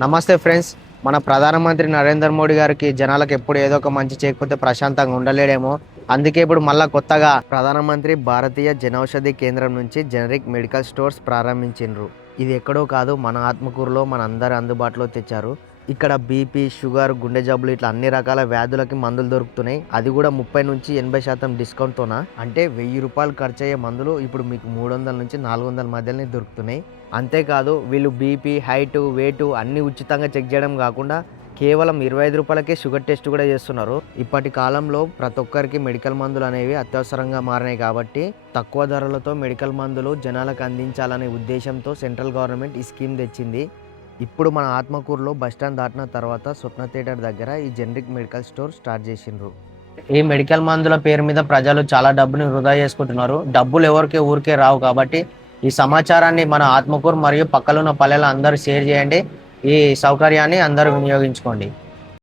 నమస్తే ఫ్రెండ్స్. మన ప్రధానమంత్రి నరేంద్ర మోడీ గారికి జనాలకు ఎప్పుడు ఏదో ఒక మంచి చేయకపోతే ప్రశాంతంగా ఉండలేడేమో. అందుకే ఇప్పుడు మళ్ళా కొత్తగా ప్రధానమంత్రి భారతీయ జనౌషధి కేంద్రం నుంచి జనరిక్ మెడికల్ స్టోర్స్ ప్రారంభించిండ్రు. ఇది ఎక్కడో కాదు, మన ఆత్మకూరులో మన అందరి అందుబాటులో తెచ్చారు. ఇక్కడ బీపీ, షుగర్, గుండె జబ్బులు ఇట్లా అన్ని రకాల వ్యాధులకి మందులు దొరుకుతున్నాయి. అది కూడా 30 నుంచి 80% డిస్కౌంట్తోన. అంటే ₹1000 ఖర్చు అయ్యే మందులు ఇప్పుడు మీకు 300 నుంచి 400 మధ్యలోనే దొరుకుతున్నాయి. అంతేకాదు వీళ్ళు బీపీ, హైటు, వెయిటు అన్నీ ఉచితంగా చెక్ చేయడం కాకుండా కేవలం ₹25కే షుగర్ టెస్ట్ కూడా చేస్తున్నారు. ఇప్పటి కాలంలో ప్రతి ఒక్కరికి మెడికల్ మందులు అనేవి అత్యవసరంగా మారినాయి కాబట్టి తక్కువ ధరలతో మెడికల్ మందులు జనాలకు అందించాలనే ఉద్దేశంతో సెంట్రల్ గవర్నమెంట్ ఈ స్కీమ్ తెచ్చింది. ఇప్పుడు మన ఆత్మకూరులో బస్టాండ్ దాటిన తర్వాత స్వప్న థియేటర్ దగ్గర ఈ జనరిక్ మెడికల్ స్టోర్ స్టార్ట్ చేసిండ్రు. ఈ మెడికల్ మందుల పేరు మీద ప్రజలు చాలా డబ్బుని వృధా చేసుకుంటున్నారు. డబ్బులు ఎవరికి ఊరికే రావు కాబట్టి ఈ సమాచారాన్ని మన ఆత్మకూరు మరియు పక్కలున్న పల్లెల అందరూ షేర్ చేయండి. ఈ సౌకర్యాన్ని అందరూ వినియోగించుకోండి.